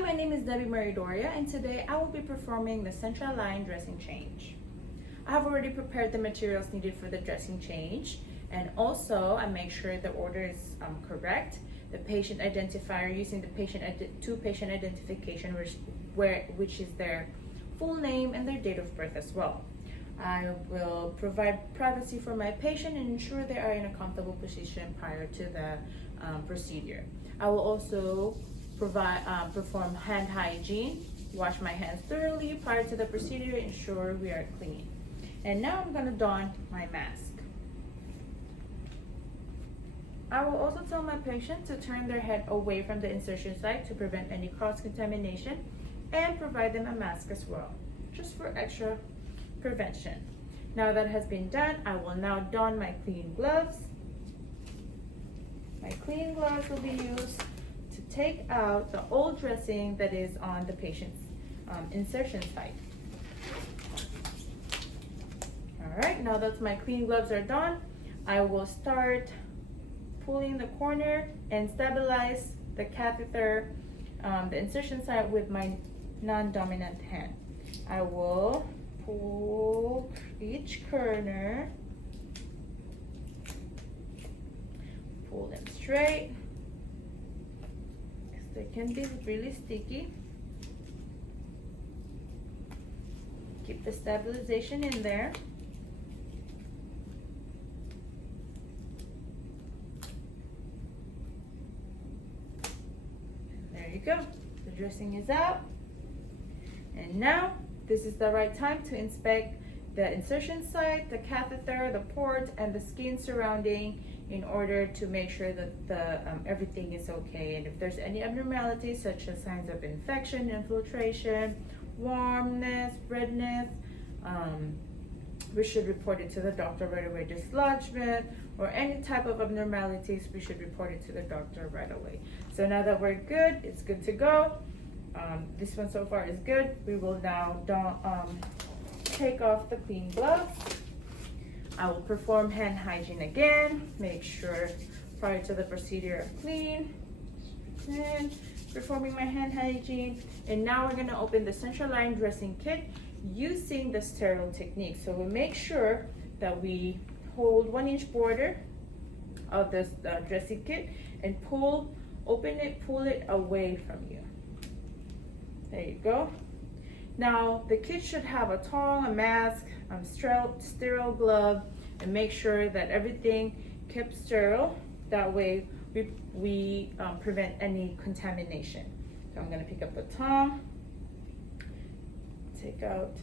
Hi, my name is Debbie Marie Doria, and today I will be performing the central line dressing change. I have already prepared the materials needed for the dressing change, and also I make sure the order is correct. The patient identifier using the patient identification, which is their full name and their date of birth as well. I will provide privacy for my patient and ensure they are in a comfortable position prior to the procedure. I will also perform hand hygiene, wash my hands thoroughly prior to the procedure, ensure we are clean. And now I'm gonna don my mask. I will also tell my patient to turn their head away from the insertion site to prevent any cross-contamination and provide them a mask as well, just for extra prevention. Now that has been done, I will now don my clean gloves. My clean gloves will be used to take out the old dressing that is on the patient's insertion site. All right, now that my clean gloves are done, I will start pulling the corner and stabilize the catheter, the insertion site with my non-dominant hand. I will pull each corner, pull them straight, because they can be really sticky. Keep the stabilization in there. There you go, the dressing is out. And now, this is the right time to inspect the insertion site, the catheter, the port, and the skin surrounding in order to make sure that everything is okay. And if there's any abnormalities, such as signs of infection, infiltration, warmness, redness, we should report it to the doctor right away. Dislodgement or any type of abnormalities, we should report it to the doctor right away. So now that we're good, it's good to go. This one so far is good. We will now take off the clean gloves. I will perform hand hygiene again. Make sure prior to the procedure I'm clean. And performing my hand hygiene. And now we're gonna open the central line dressing kit using the sterile technique. So we make sure that we hold 1-inch border of this dressing kit and open it, pull it away from you. There you go. Now the kit should have a tongue, a mask, sterile glove, and make sure that everything kept sterile. That way we prevent any contamination. So I'm gonna pick up the tongue, take out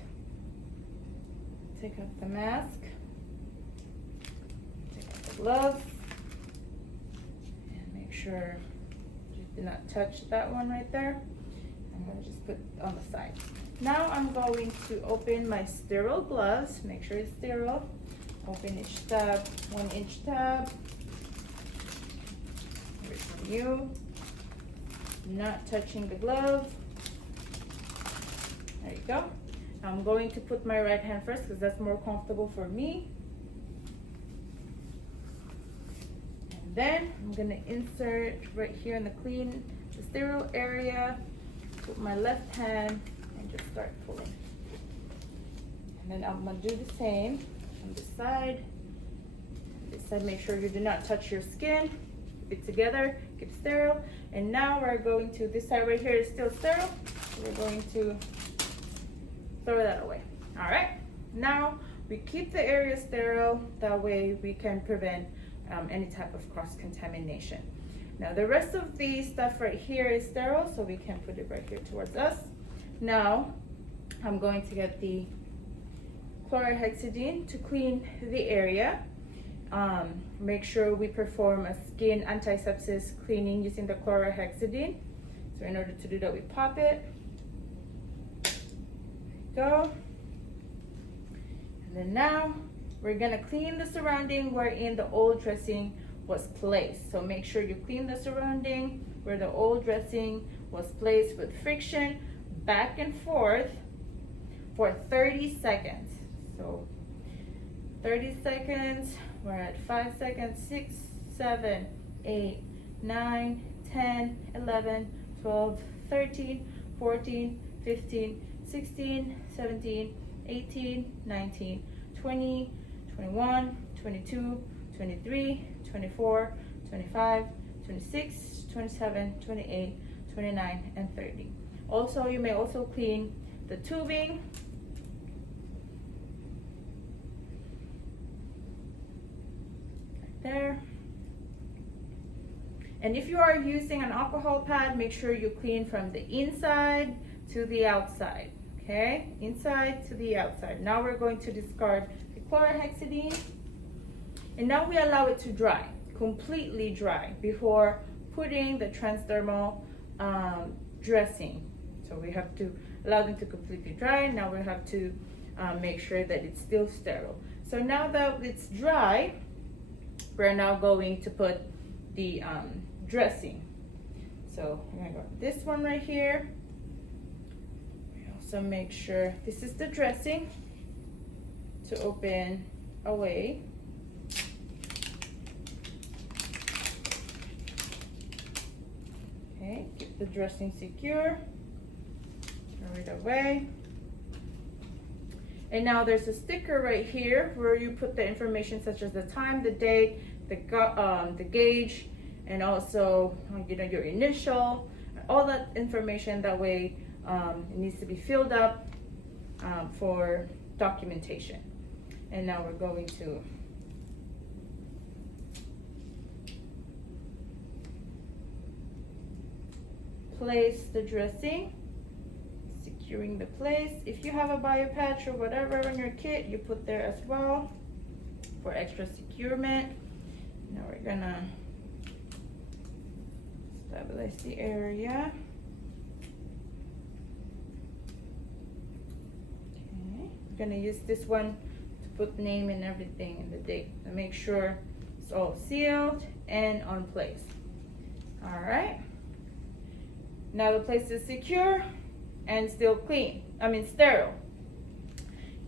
the mask, take out the gloves, and make sure you do not touch that one right there. I'm gonna just put on the side. Now I'm going to open my sterile gloves, make sure it's sterile. Open each tab, 1-inch tab. Here's from you. Not touching the glove. There you go. Now I'm going to put my right hand first because that's more comfortable for me. And then I'm gonna insert right here in the sterile area. Put my left hand and just start pulling. And then I'm gonna do the same on this side. This side, make sure you do not touch your skin. Keep it together, keep sterile. And now we're going to, this side right here is still sterile. So we're going to throw that away. All right, now we keep the area sterile. That way we can prevent any type of cross-contamination. Now the rest of the stuff right here is sterile, so we can put it right here towards us. Now I'm going to get the chlorhexidine to clean the area. Make sure we perform a skin antisepsis cleaning using the chlorhexidine. So in order to do that, we pop it. There you go. And then now we're gonna clean the surrounding wherein the old dressing was placed. So make sure you clean the surrounding where the old dressing was placed with friction back and forth for 30 seconds. So 30 seconds, we're at 5 seconds, 6, 7, 8, 9, 10, 11, 12, 13, 14, 15, 16, 17, 18, 19, 20, 21, 22, 23, 24, 25, 26, 27, 28, 29, and 30. Also, you may also clean the tubing. Right there. And if you are using an alcohol pad, make sure you clean from the inside to the outside. Okay, inside to the outside. Now we're going to discard the chlorhexidine, and now we allow it to dry, completely dry, before putting the transdermal dressing. So we have to allow them to completely dry. Now we have to make sure that it's still sterile. So now that it's dry, we're now going to put the dressing. So I'm gonna go with this one right here. So make sure this is the dressing to open away. Okay, keep the dressing secure. Throw it away. And now there's a sticker right here where you put the information such as the time, the date, the gauge, and also your initial, all that information. That way it needs to be filled up for documentation. And now we're going to place the dressing, securing the place. If you have a bio patch or whatever in your kit, you put there as well for extra securement. Now we're gonna stabilize the area. Okay, I'm gonna use this one to put name and everything and the date to make sure it's all sealed and on place. All right. Now the place is secure and still clean. Sterile.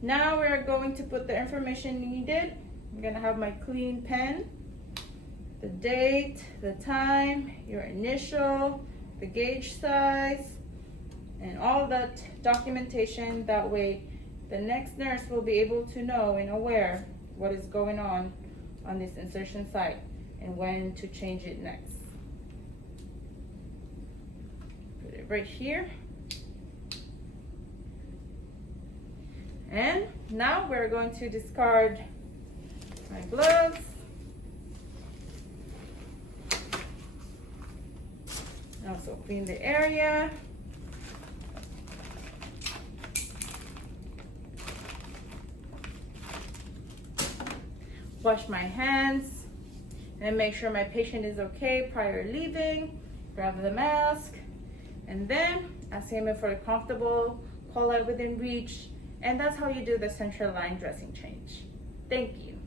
Now we're going to put the information needed. I'm gonna have my clean pen, the date, the time, your initial, the gauge size, and all that documentation. That way the next nurse will be able to know and aware what is going on this insertion site and when to change it next. Put it right here. And now we're going to discard my gloves. Also clean the area. Wash my hands and make sure my patient is okay prior leaving. Grab the mask and then ask him if we're comfortable, call out within reach, and that's how you do the central line dressing change. Thank you.